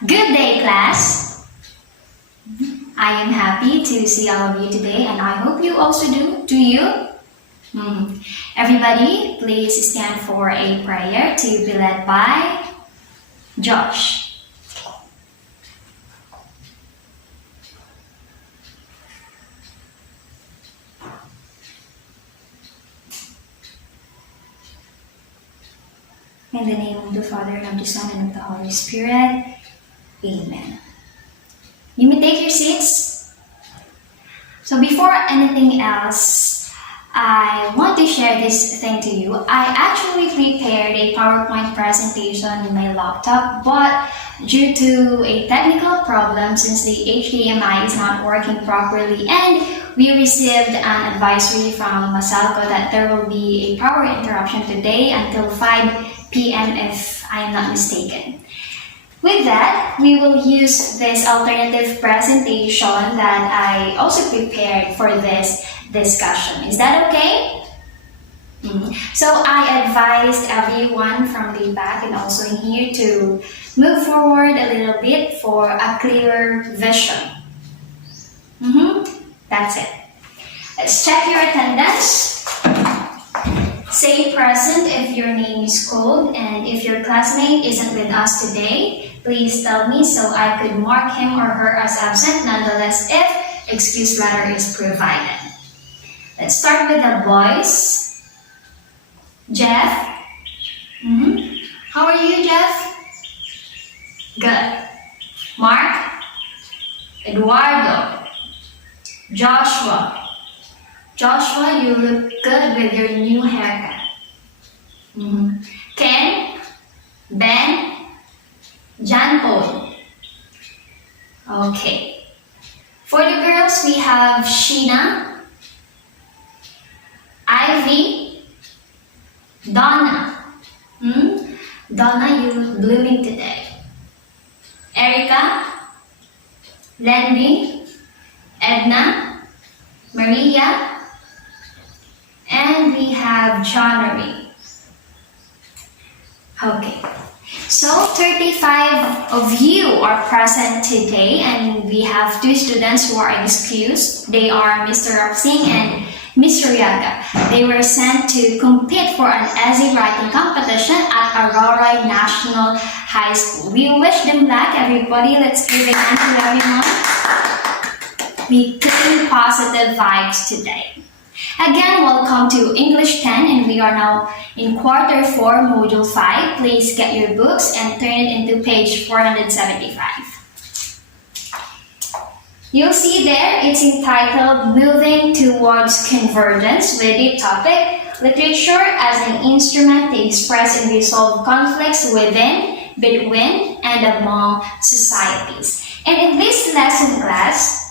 Good day, class. I am happy to see all of you today, and I hope you also do. Do you? Everybody, please stand for a prayer to be led by Josh. In the name of the Father, and of the Son, and of the Holy Spirit. Amen. You may take your seats. So before anything else, I want to share this thing to you. I actually prepared a PowerPoint presentation in my laptop, but due to a technical problem, since the HDMI is not working properly, and we received an advisory from Masalco that there will be a power interruption today until 5 p.m. if I am not mistaken. With that, we will use this alternative presentation that I also prepared for this discussion. Is that okay? So I advised everyone from the back and also in here to move forward a little bit for a clearer vision. That's it. Let's check your attendance. Say present if your name is called, and if your classmate isn't with us today, please tell me so I could mark him or her as absent, nonetheless if excuse letter is provided. Let's start with the boys. Jeff? How are you, Jeff? Good. Mark? Eduardo? Joshua? Joshua, you look good with your new haircut. Ken? Ben? John Paul? Okay. For the girls, we have Sheena, Ivy, Donna. Donna, you look blooming today. Erica, Lendy, Edna, Maria, and we have Johnnery. Okay. So 35 of you are present today, and we have 2 students who are excused. They are Mr. Rapsing and Ms. Riaga. They were sent to compete for an essay writing competition at Aurora National High School. We wish them luck, everybody. Let's give a hand to everyone. We claim positive vibes today. Again, welcome to English 10, and we are now in quarter 4, module 5. Please get your books and turn it into page 475. You'll see there, it's entitled Moving Towards Convergence, with the topic Literature as an Instrument to Express and Resolve Conflicts Within, Between, and Among Societies. And in this lesson class,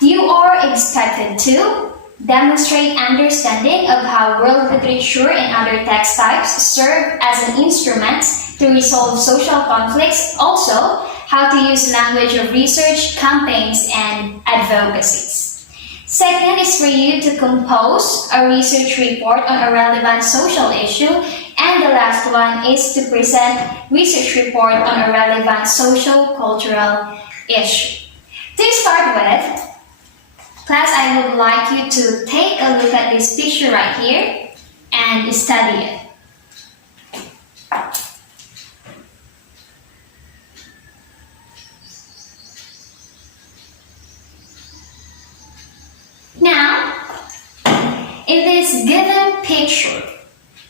you are expected to demonstrate understanding of how world literature and other text types serve as an instrument to resolve social conflicts, also how to use language of research, campaigns, and advocacies. Second is for you to compose a research report on a relevant social issue, and the last one is to present research report on a relevant social cultural issue. To start with, class, I would like you to take a look at this picture right here and study it. Now, in this given picture,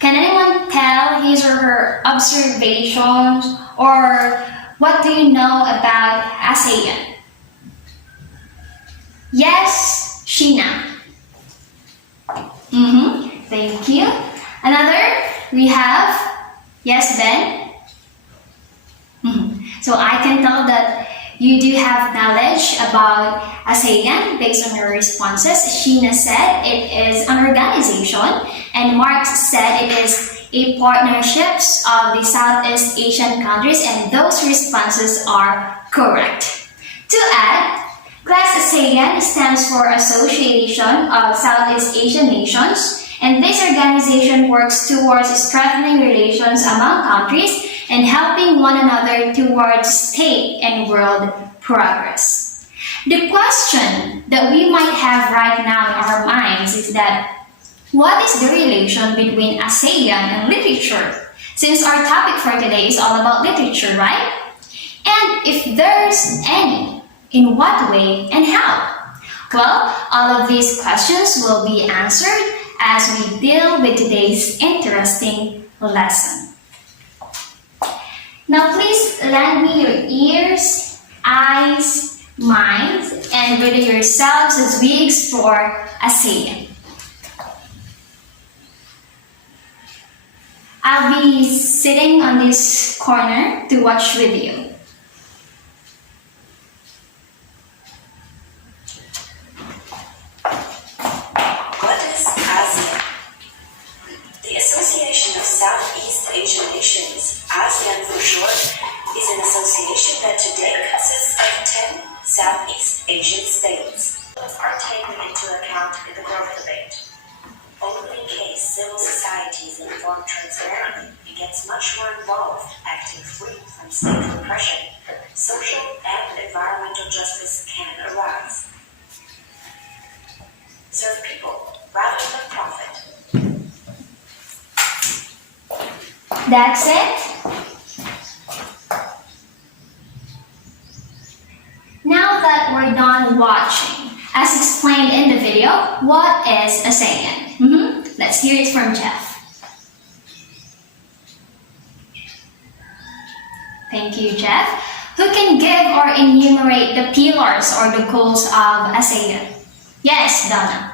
can anyone tell his or her observations, or what do you know about ASEAN? Yes, Sheena. Thank you. Another, we have, yes, Ben. So I can tell that you do have knowledge about ASEAN based on your responses. Sheena said it is an organization, and Mark said it is a partnership of the Southeast Asian countries, and those responses are correct. To add, class, ASEAN stands for Association of Southeast Asian Nations, and this organization works towards strengthening relations among countries and helping one another towards state and world progress. The question that we might have right now in our minds is that what is the relation between ASEAN and literature? Since our topic for today is all about literature, right? And if there's any, in what way and how? Well, all of these questions will be answered as we deal with today's interesting lesson. Now please lend me your ears, eyes, minds, and ready yourselves as we explore ASEAN. I'll be sitting on this corner to watch with you. What is ASEAN? The Association of Southeast Asian Nations, ASEAN for short, is an association that today consists of 10 Southeast Asian states. Are taken into account in the growth debate. Only in case civil society is informed transparently, it gets much more involved, acting free from state repression, social and environmental justice can arise. Serve people rather than profit. That's it. Now that we're done watching, as explained in the video, what is ASEAN? Let's hear it from Jeff. Thank you, Jeff. Who can give or enumerate the pillars or the goals of ASEAN? Yes, Donna.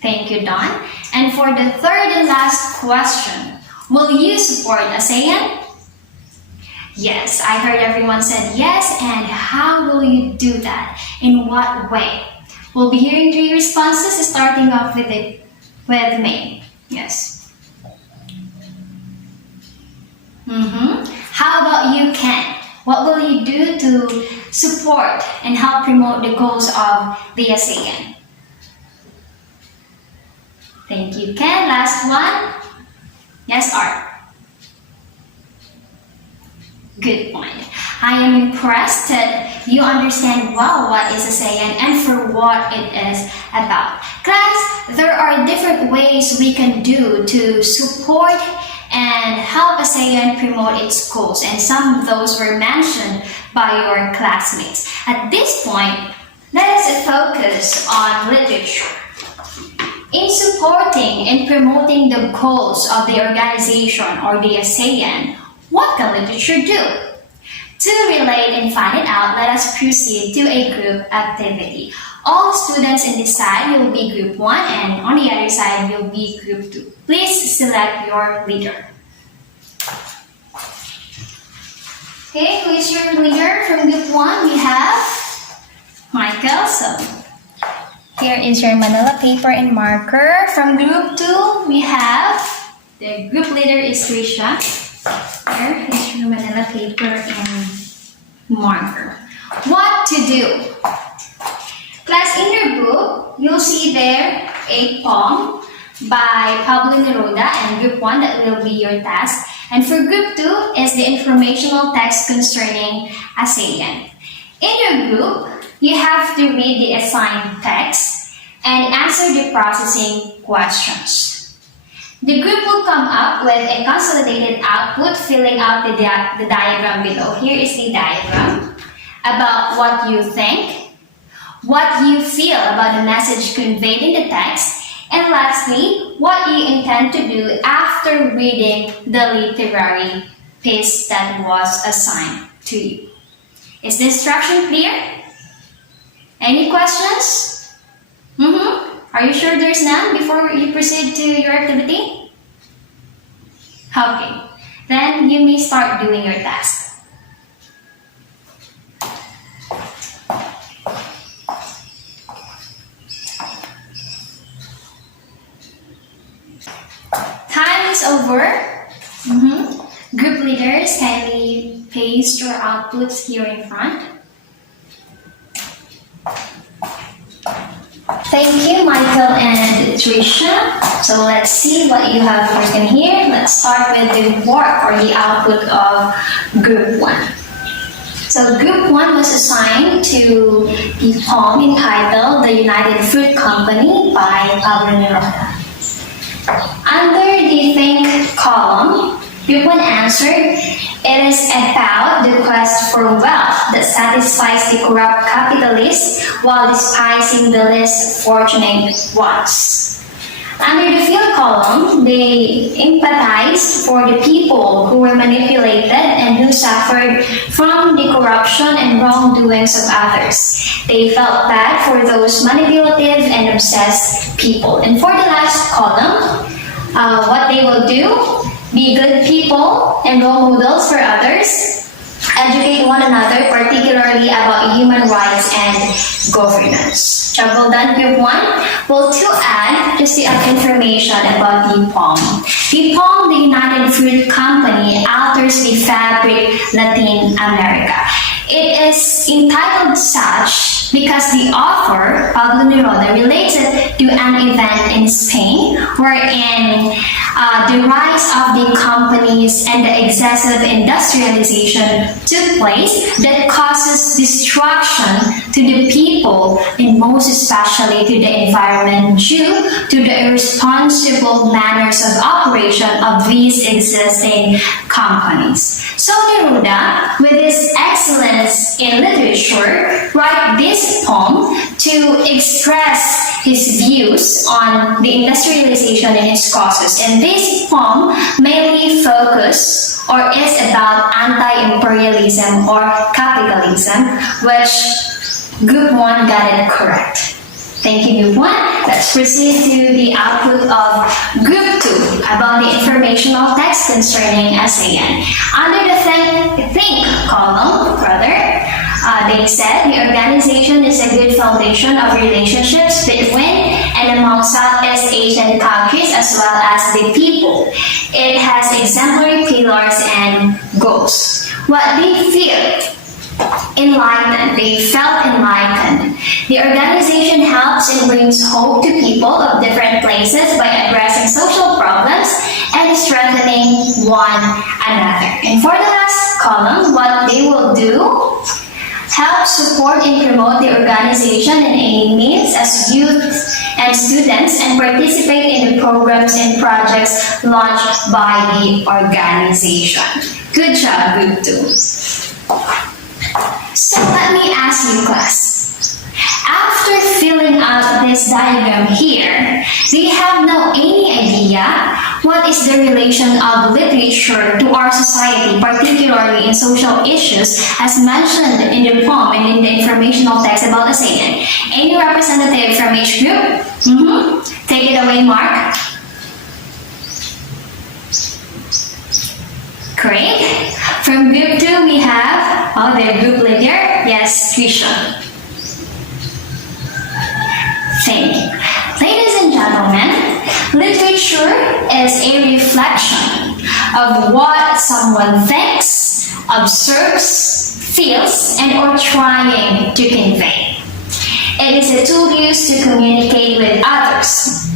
Thank you, Don. And for the third and last question, will you support ASEAN? Yes, I heard everyone said yes, and how will you do that? In what way? We'll be hearing 3 responses, starting off with me. Yes. How about you, Ken? What will you do to support and help promote the goals of the ASEAN? Thank you, Ken. Last one. Yes, Art. Good point. I am impressed that you understand well what is ASEAN and for what it is about. Class, there are different ways we can do to support and help ASEAN promote its goals, and some of those were mentioned by your classmates. At this point, let us focus on literature. In supporting and promoting the goals of the organization or the ASEAN, what can literature do? To relate and find it out, let us proceed to a group activity. All students in this side will be group 1 and on the other side will be group 2. Please select your leader. Okay, who is your leader from group 1? We have Michael. So here is your manila paper and marker. From group 2, we have the group leader is Trisha. Here is your manila paper and marker. What to do? Class, in your book, you'll see there a poem by Pablo Neruda, and group 1, that will be your task. And for group 2 is the informational text concerning ASEAN. In your group, you have to read the assigned text and answer the processing questions. The group will come up with a consolidated output filling out the diagram below. Here is the diagram about what you think, what you feel about the message conveyed in the text, and lastly, what you intend to do after reading the literary piece that was assigned to you. Is the instruction clear? Any questions? Are you sure there's none before you proceed to your activity? Okay, then you may start doing your task. Time is over. Group leaders, kindly paste your outputs here in front. Thank you, Michael and Trisha. So let's see what you have written here. Let's start with the work or the output of Group 1. So Group 1 was assigned to the poem entitled The United Fruit Company by Pablo Neruda. Under the Think column, Group 1 answered, it is about the quest for wealth that satisfies the corrupt capitalist while despising the less fortunate ones. Under the Feel column, they empathized for the people who were manipulated and who suffered from the corruption and wrongdoings of others. They felt bad for those manipulative and obsessed people. And for the last column, what they will do, be good people and role models for others, educate one another, particularly about human rights and governance. Job well done, Group 1. Well, to add just the information about the poem. The poem, The United Fruit Company, alters the fabric Latin America. It is entitled such because the author, Pablo Neruda, relates it to an event in Spain wherein the rise of the companies and the excessive industrialization took place that causes destruction to the people and most especially to the environment due to the irresponsible manners of operation of these existing companies. So Neruda, with his excellence in literature, wrote this poem to express his views on the industrialization and its causes. And this poem mainly focuses or is about anti-imperialism or capitalism, which Group 1 got it correct. Thank you, Group 1. Let's proceed to the output of Group 2 about the informational text concerning SAN. Under the Think column, they said the organization is a good foundation of relationships between and among Southeast Asian countries as well as the people. It has exemplary pillars and goals. What they feel enlightened. They felt enlightened. The organization helps and brings hope to people of different places by addressing social problems and strengthening one another. And for the last column, what they will do, help support and promote the organization in any means as youth and students and participate in the programs and projects launched by the organization. Good job, Group 2. So let me ask you, class. After filling out this diagram here, do you have now any idea what is the relation of literature to our society, particularly in social issues, as mentioned in the poem and in the informational text about SAN? Any representative from each group? Take it away, Mark. Great. From Group 2, we have their group leader. Yes, Trisha. Thank you. Ladies and gentlemen, literature is a reflection of what someone thinks, observes, feels, and or trying to convey. It is a tool used to communicate with others.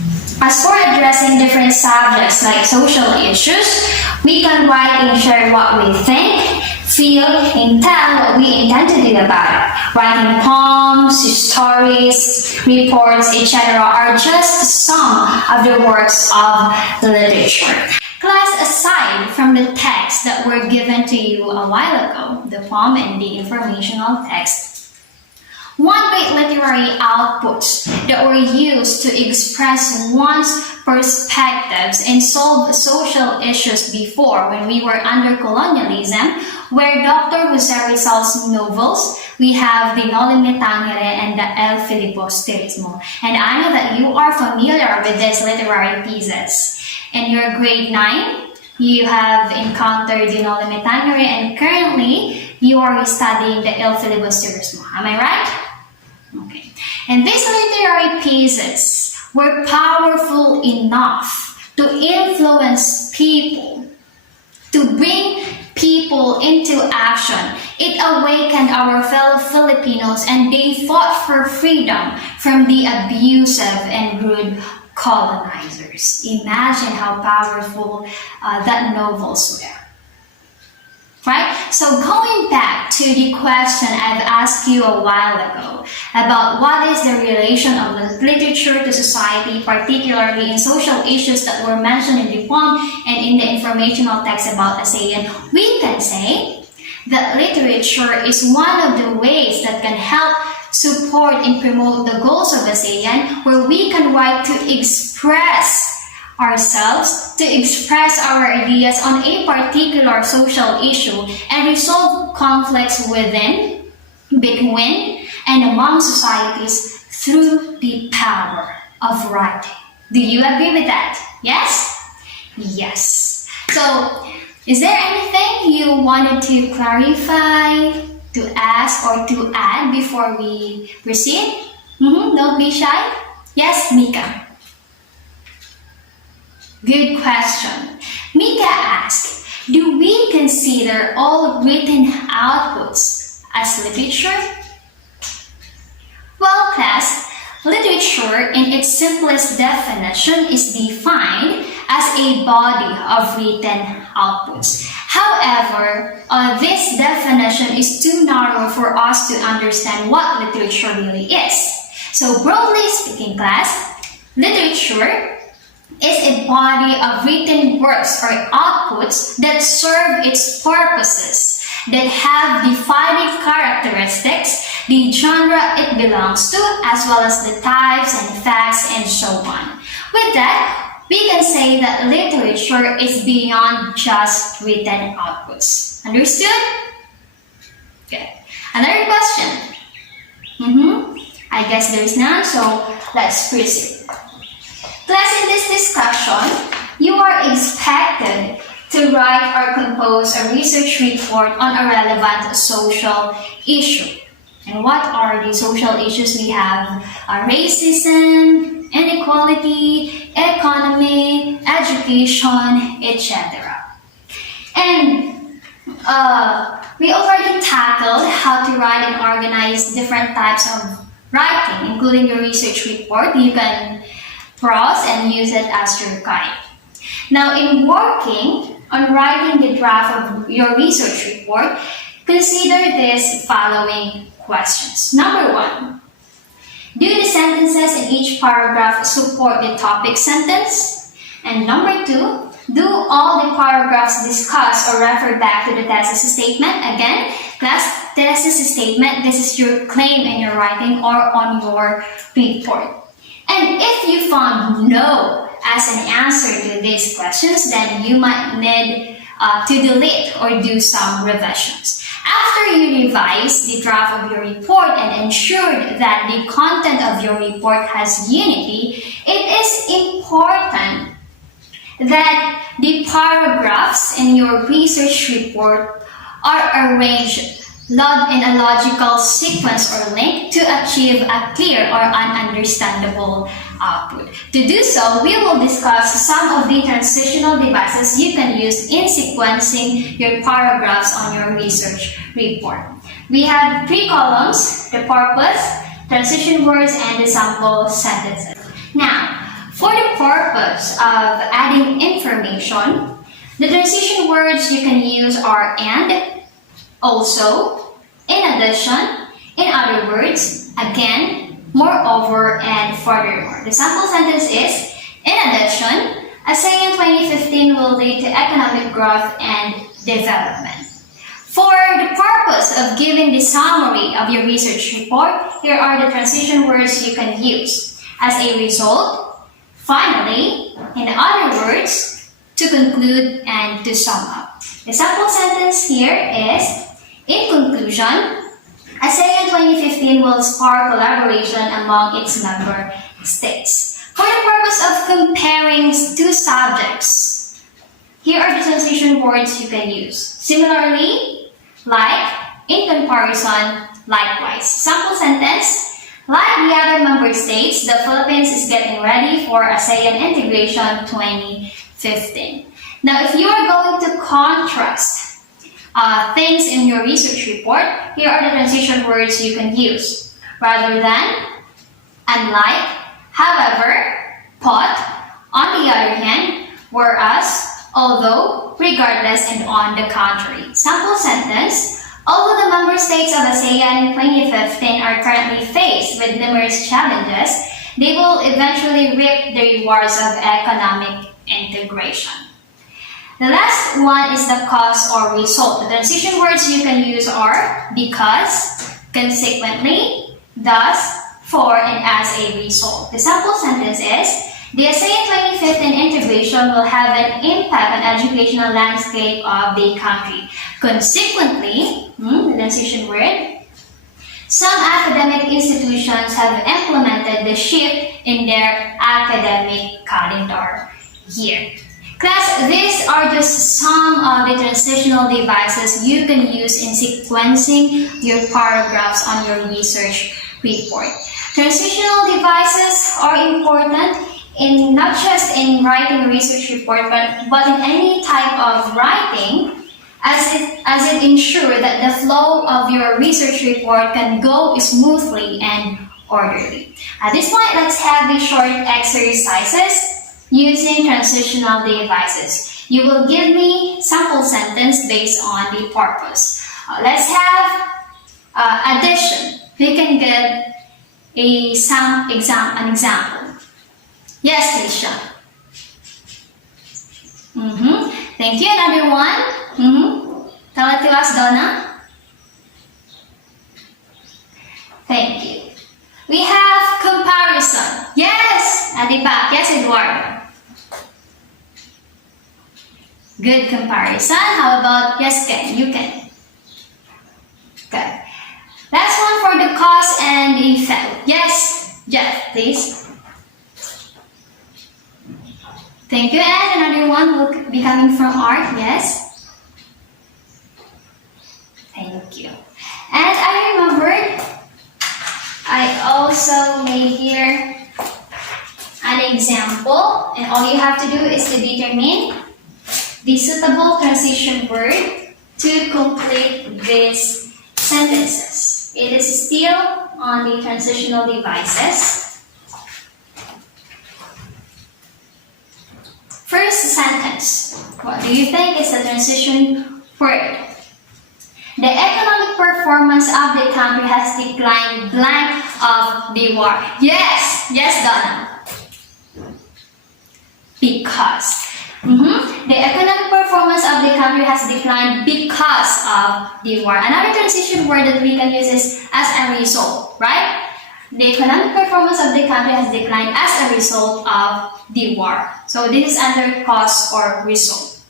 As for addressing different subjects like social issues, we can write and share what we think, feel, and tell what we intend to do about it. Writing poems, stories, reports, etc. are just some of the works of literature. Class, aside from the text that were given to you a while ago, the poem and the informational text, one great literary outputs that were used to express one's perspectives and solve social issues before when we were under colonialism were Dr. Jose Rizal's novels. We have the Noli Me Tangere and the El Filibusterismo. And I know that you are familiar with these literary pieces. In your grade 9, you have encountered the Noli Me Tangere and currently you are studying the El Filibusterismo. Am I right? Okay. And these literary pieces were powerful enough to influence people, to bring people into action It awakened our fellow Filipinos and they fought for freedom from the abusive and rude colonizers. Imagine how powerful that novels were. Right? So going back to the question I've asked you a while ago about what is the relation of literature to society, particularly in social issues that were mentioned in the poem and in the informational text about ASEAN, we can say that literature is one of the ways that can help support and promote the goals of ASEAN, where we can write to express ourselves, to express our ideas on a particular social issue and resolve conflicts within, between, and among societies through the power of writing. Do you agree with that? Yes? Yes. So, is there anything you wanted to clarify, to ask, or to add before we proceed? Don't be shy. Yes, Mika. Good question. Mika asked, do we consider all written outputs as literature? Well, class, literature in its simplest definition is defined as a body of written outputs. However, this definition is too narrow for us to understand what literature really is. So broadly speaking, class, literature is a body of written works or outputs that serve its purposes, that have defining characteristics, the genre it belongs to, as well as the types and facts and so on. With that, we can say that literature is beyond just written outputs. Understood? Good. Another question. I guess there is none, so let's proceed. Class, in this discussion, you are expected to write or compose a research report on a relevant social issue. And what are the social issues we have? Racism, inequality, economy, education, etc. And we already tackled how to write and organize different types of writing, including your research report. You can browse and use it as your guide. Now, in working on writing the draft of your research report, consider these following questions. Number 1, do the sentences in each paragraph support the topic sentence? And number 2, do all the paragraphs discuss or refer back to the thesis statement? Again, class, thesis statement, this is your claim in your writing or on your report. And if you found no as an answer to these questions, then you might need to delete or do some revisions. After you revise the draft of your report and ensured that the content of your report has unity, it is important that the paragraphs in your research report are arranged in a logical sequence or link to achieve a clear or an understandable output. To do so, we will discuss some of the transitional devices you can use in sequencing your paragraphs on your research report. We have 3 columns: the purpose, transition words, and the sample sentences. Now, for the purpose of adding information, the transition words you can use are and, also, in addition, in other words, again, moreover, and furthermore. The sample sentence is, in addition, ASEAN 2015 will lead to economic growth and development. For the purpose of giving the summary of your research report, here are the transition words you can use. As a result, finally, in other words, to conclude and to sum up. The sample sentence here is, in conclusion, ASEAN 2015 will spark collaboration among its member states. For the purpose of comparing 2 subjects, here are the transition words you can use. Similarly, like, in comparison, likewise. Sample sentence, like the other member states, the Philippines is getting ready for ASEAN Integration 2015. Now, if you are going to contrast things in your research report, here are the transition words you can use. Rather than, unlike, however, but, on the other hand, whereas, although, regardless, and on the contrary. Sample sentence. Although the member states of ASEAN in 2015 are currently faced with numerous challenges, they will eventually reap the rewards of economic integration. The last one is the cause or result. The transition words you can use are because, consequently, thus, for, and as a result. The sample sentence is, the ASEAN 2015 integration will have an impact on educational landscape of the country. Consequently, the transition word, some academic institutions have implemented the shift in their academic calendar year. Class, these are just some of the transitional devices you can use in sequencing your paragraphs on your research report. Transitional devices are important in not just in writing a research report, but in any type of writing, as it ensures that the flow of your research report can go smoothly and orderly. At this point, let's have the short exercises using transitional devices. You will give me sample sentence based on the purpose. Let's have addition. We can give an example. Yes, Tisha. Thank you. Another one. Tell it to us, Donna. Thank you. We have comparison. Yes, at the back. Yes, Eduardo. Good comparison. How about yes, Ken? You can. Good. Last one for the cause and the effect. Yes, Jeff, please. Thank you. And another one will be coming from Art. Yes. Thank you. And I remembered, I also made here an example, and all you have to do is to determine the suitable transition word to complete these sentences. It is still on the transitional devices. First sentence. What do you think is the transition word? The economic performance of the country has declined blank of the war. Yes, yes, Donna. Because. The economic performance of the country has declined because of the war. Another transition word that we can use is as a result, right? The economic performance of the country has declined as a result of the war. So this is under cause or result.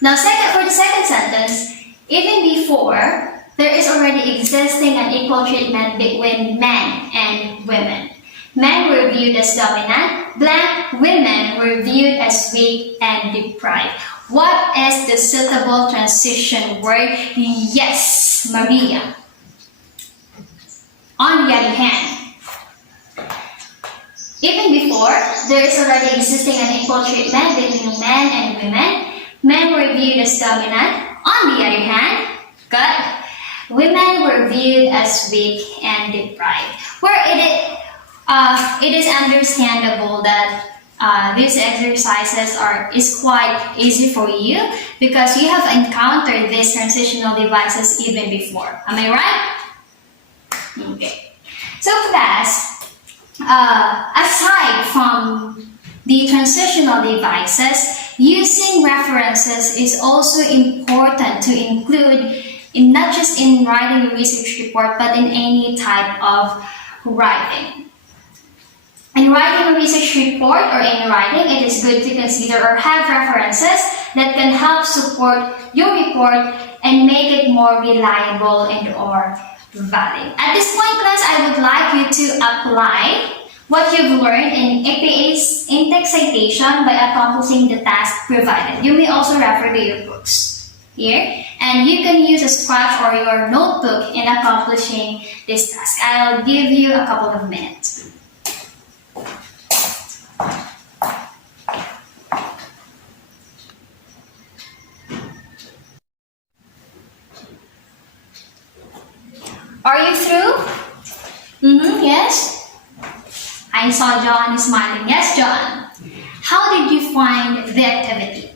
Now, for the second sentence, even before, there is already existing an equal treatment between men and women. Men were viewed as dominant, blank, women were viewed as weak and deprived. What is the suitable transition word? Yes, Maria. On the other hand, even before, there is already existing an equal treatment between men and women. Men were viewed as dominant. On the other hand, women were viewed as weak and deprived. Where it is understandable that these exercises is quite easy for you because you have encountered these transitional devices even before. Am I right? Okay. So class, aside from the transitional devices, using references is also important to include in not just in writing a research report, but in any type of writing. In writing a research report or in writing, it is good to consider or have references that can help support your report and make it more reliable and or valid. At this point, class, I would like you to apply what you've learned in EPA's intake citation by accomplishing the task provided. You may also refer to your books here, and you can use a scratch or your notebook in accomplishing this task. I'll give you a couple of minutes. Yes? I saw John smiling. Yes, John. How did you find the activity?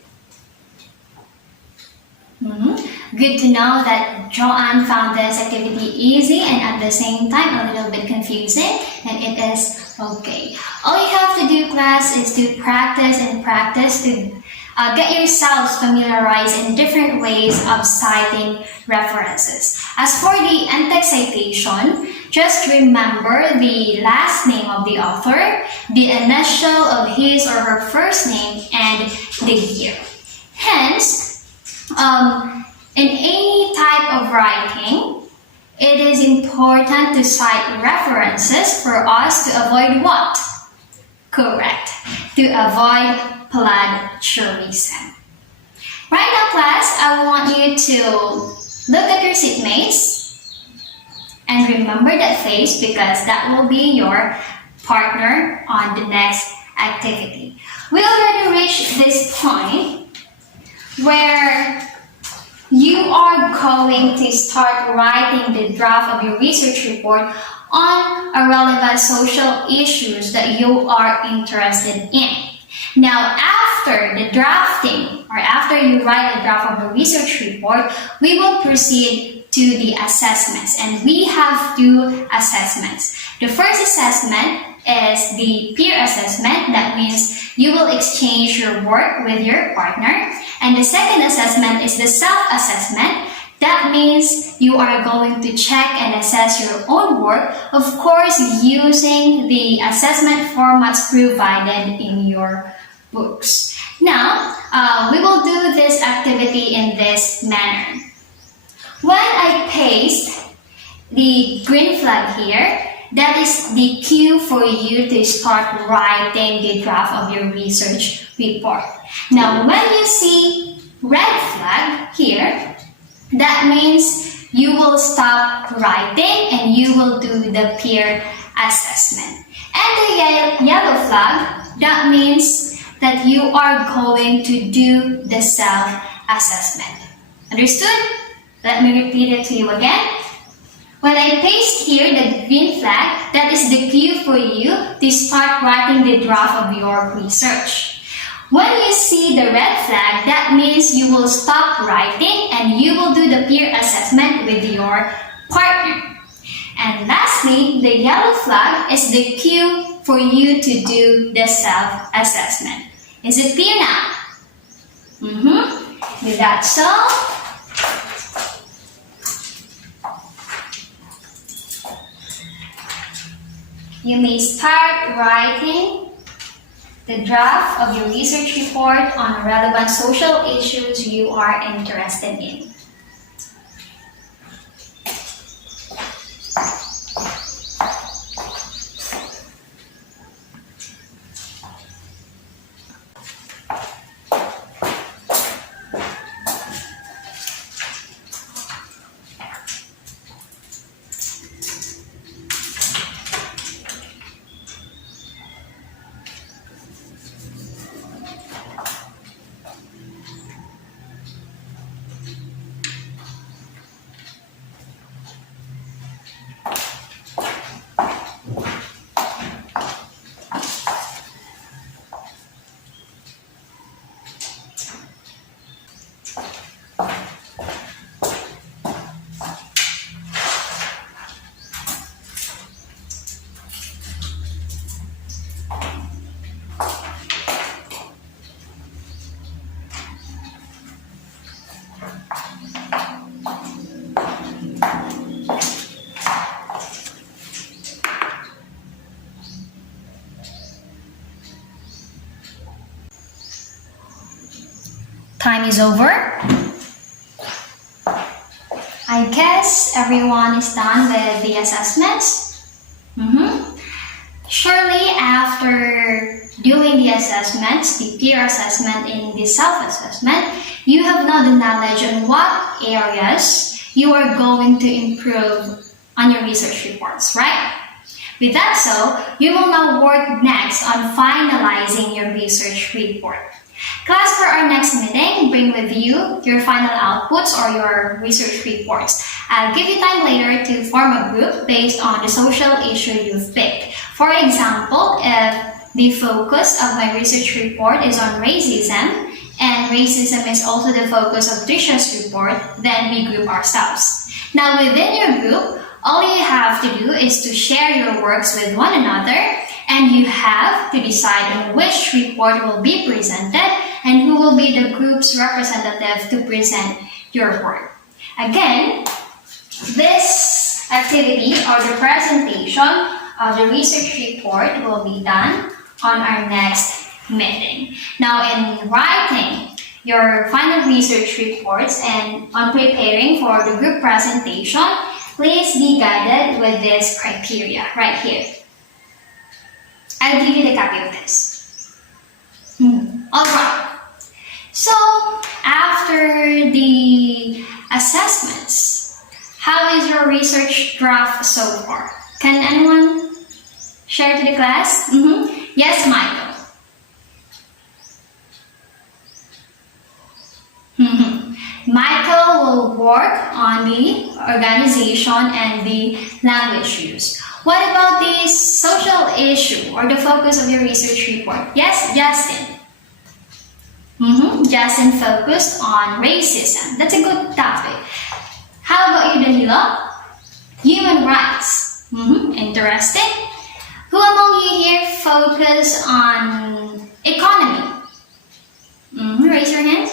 Good to know that Joanne found this activity easy and at the same time a little bit confusing, and it is okay. All you have to do, class, is to practice and practice to get yourselves familiarized in different ways of citing references. As for the in-text citation, just remember the last name of the author, the initial of his or her first name, and the year. Hence, in any type of writing, it is important to cite references for us to avoid what? Correct. To avoid plagiarism. Right now, class, I want you to look at your seatmates and remember that face because that will be your partner on the next activity. We already reached this point where you are going to start writing the draft of your research report on a relevant social issues that you are interested in. Now, after the drafting or after you write the draft of the research report, we will proceed to the assessments, and we have two assessments. The first assessment is the peer assessment. That means you will exchange your work with your partner. And the second assessment is the self-assessment. That means you are going to check and assess your own work, of course, using the assessment formats provided in your books. Now, we will do this activity in this manner. When I paste the green flag here, that is the cue for you to start writing the draft of your research report. Now, when you see red flag here, that means you will stop writing and you will do the peer assessment. And the yellow flag, that means that you are going to do the self-assessment. Understood? Let me repeat it to you again. When I paste here the green flag, that is the cue for you to start writing the draft of your research. When you see the red flag, that means you will stop writing and you will do the peer assessment with your partner. And lastly, the yellow flag is the cue for you to do the self-assessment. Is it clear now? With that so, you may start writing the draft of your research report on relevant social issues you are interested in. Time is over. I guess everyone is done with the assessments. Surely after doing the assessments, the peer assessment and the self-assessment, you have now the knowledge on what areas you are going to improve on your research reports, right? With that so, you will now work next on finalizing your research report. Class, for our next meeting, bring with you your final outputs or your research reports. I'll give you time later to form a group based on the social issue you've picked. For example, if the focus of my research report is on racism, and racism is also the focus of Trisha's report, then we group ourselves. Now, within your group, all you have to do is to share your works with one another, and you have to decide on which report will be presented and who will be the group's representative to present your work. Again, this activity or the presentation of the research report will be done on our next meeting. Now, in writing your final research reports and on preparing for the group presentation, please be guided with this criteria right here. I'll give you the copy of this. Alright. So, after the assessments, how is your research draft so far? Can anyone share to the class? Yes, Michael. Michael will work on the organization and the language use. What about the social issue or the focus of your research report? Yes, Justin. Justin focused on racism. That's a good topic. How about you, Danilo? Human rights. Interesting. Who among you here focus on economy? Raise your hand.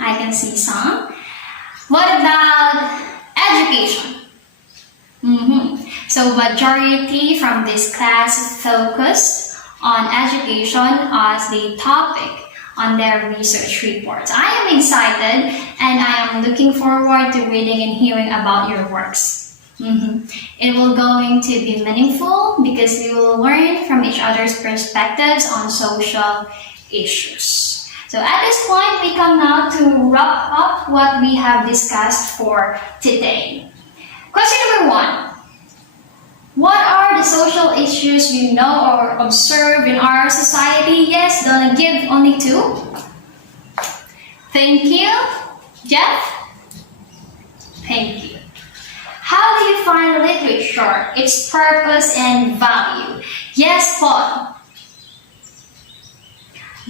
I can see some. What about education? So majority from this class focused on education as the topic on their research reports. I am excited and I am looking forward to reading and hearing about your works. It will going to be meaningful because we will learn from each other's perspectives on social issues. So at this point, we come now to wrap up what we have discussed for today. Question number 1. What are the social issues we know or observe in our society? Yes, don't give only 2. Thank you. Jeff? Thank you. How do you find literature, its purpose and value? Yes, Paul.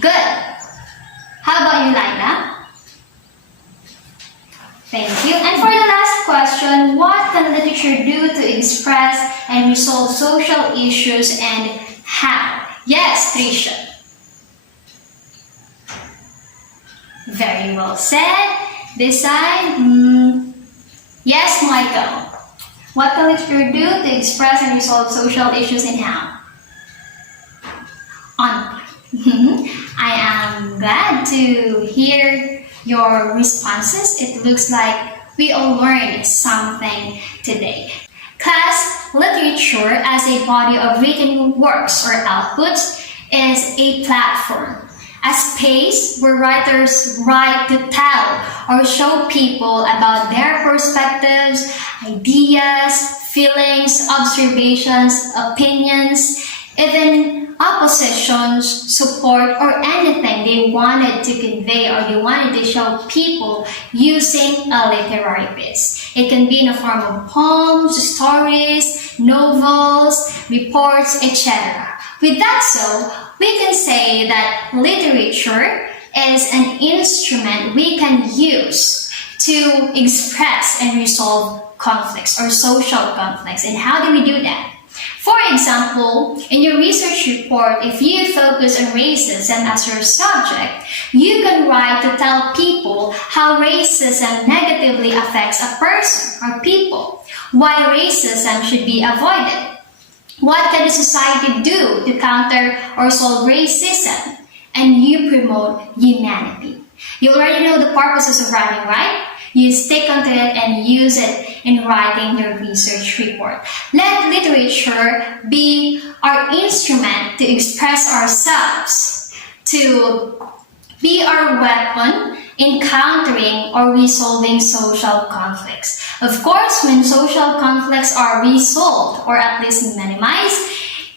Good. How about you, Laila? Thank you. And for the last question, what can literature do to express and resolve social issues and how? Yes, Trisha. Very well said. This side, yes, Michael. What can literature do to express and resolve social issues and how? On point. I am glad to hear your responses. It looks like we all learned something today. Class, literature as a body of written works or outputs is a platform, a space where writers write to tell or show people about their perspectives, ideas, feelings, observations, opinions, even oppositions, support, or anything they wanted to convey or they wanted to show people using a literary piece. It can be in the form of poems, stories, novels, reports, etc. With that so, we can say that literature is an instrument we can use to express and resolve conflicts or social conflicts. And how do we do that? For example, in your research report, if you focus on racism as your subject, you can write to tell people how racism negatively affects a person or people, why racism should be avoided, what can the society do to counter or solve racism, and you promote humanity. You already know the purposes of writing, right? You stick onto it and use it in writing your research report. Let literature be our instrument to express ourselves, to be our weapon in countering or resolving social conflicts. Of course, when social conflicts are resolved or at least minimized,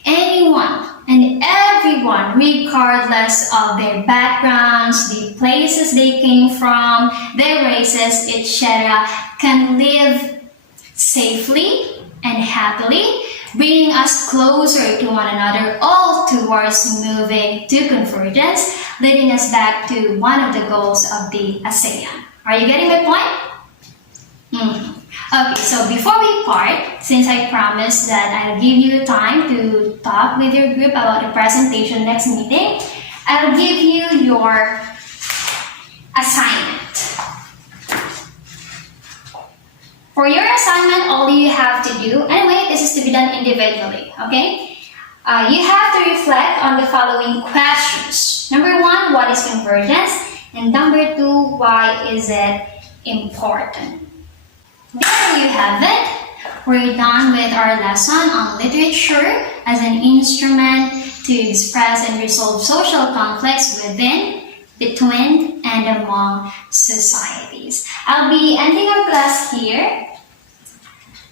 anyone and everyone everyone, regardless of their backgrounds, the places they came from, their races, etc., can live safely and happily, bringing us closer to one another, all towards moving to convergence, leading us back to one of the goals of the ASEAN. Are you getting my point? Okay, so before we part, since I promised that I'll give you time to talk with your group about the presentation next meeting, I'll give you your assignment. For your assignment, all you have to do, anyway, this is to be done individually, okay? You have to reflect on the following questions. Number 1, what is convergence? And number 2, why is it important? There you have it. We're done with our lesson on literature as an instrument to express and resolve social conflicts within, between, and among societies. I'll be ending our class here,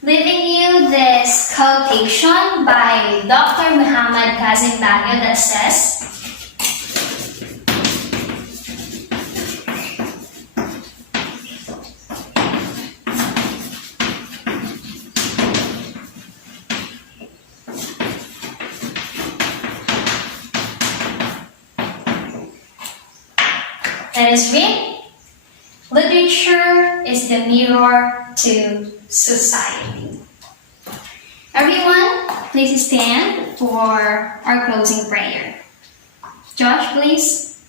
leaving you this quotation by Dr. Muhammad Kazim Baguio that says, that is read, literature is the mirror to society. Everyone, please stand for our closing prayer. Josh, please.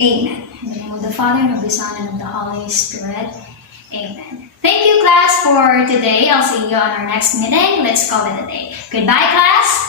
Amen. In the name of the Father, and of the Son, and of the Holy Spirit. Amen. Thank you, class, for today. I'll see you on our next meeting. Let's call it a day. Goodbye, class.